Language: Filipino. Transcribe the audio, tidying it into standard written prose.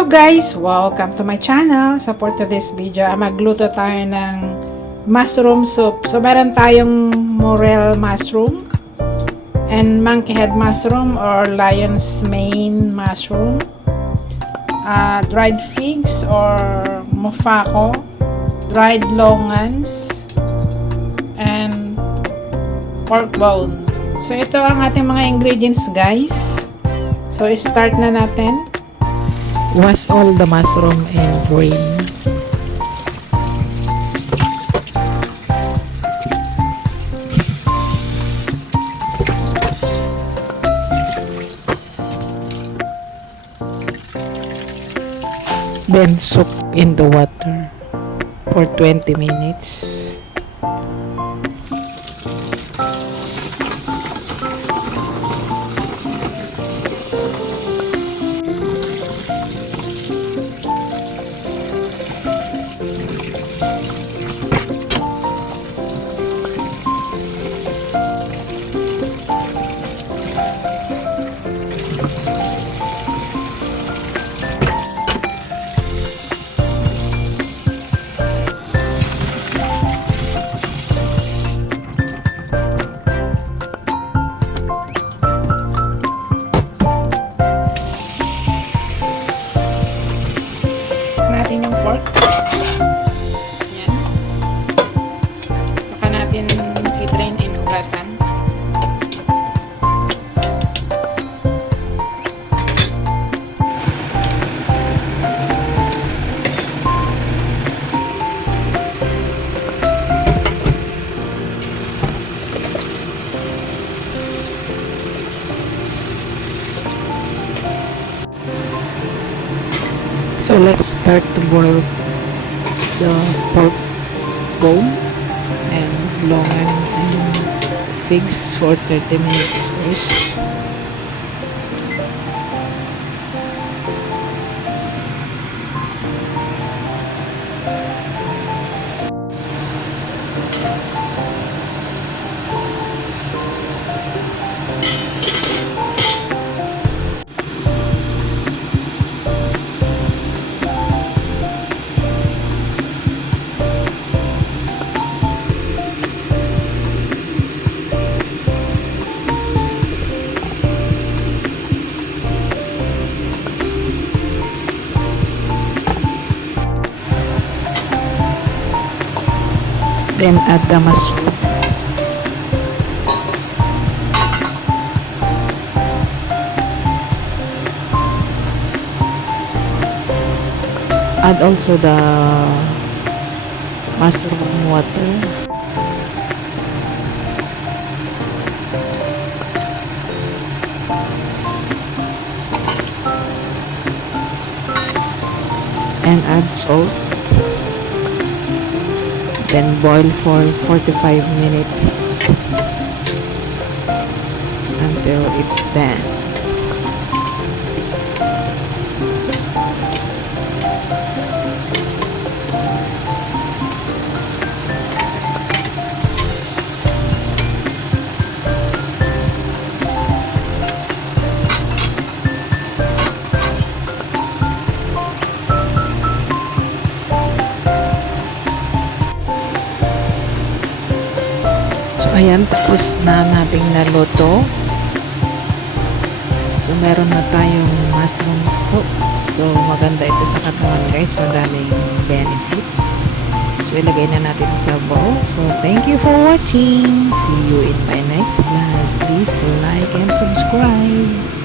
Hello guys! Welcome to my channel. So for today's video, magluto tayo ng mushroom soup. So meron tayong morel mushroom and monkey head mushroom or lion's mane mushroom, dried figs or mufako, dried longans, and pork bone. So ito ang ating mga ingredients guys. So start na natin. Wash all the mushroom and drain. Then soak in the water for 20 minutes. Natin yung pork. Yan. Saka natin i-drain and hugasan. So let's start to boil the pork bone and longan and figs for 30 minutes first. Then add the mushroom. Add also the mushroom water. And add salt. Then boil for 45 minutes until it's done. So ayan, tapos na nating naluto. So meron na tayong mushroom soup. So maganda ito sa katawan guys, madaming benefits. So ilagay na natin sa bowl. So thank you for watching. See you in my next vlog. Please like and subscribe.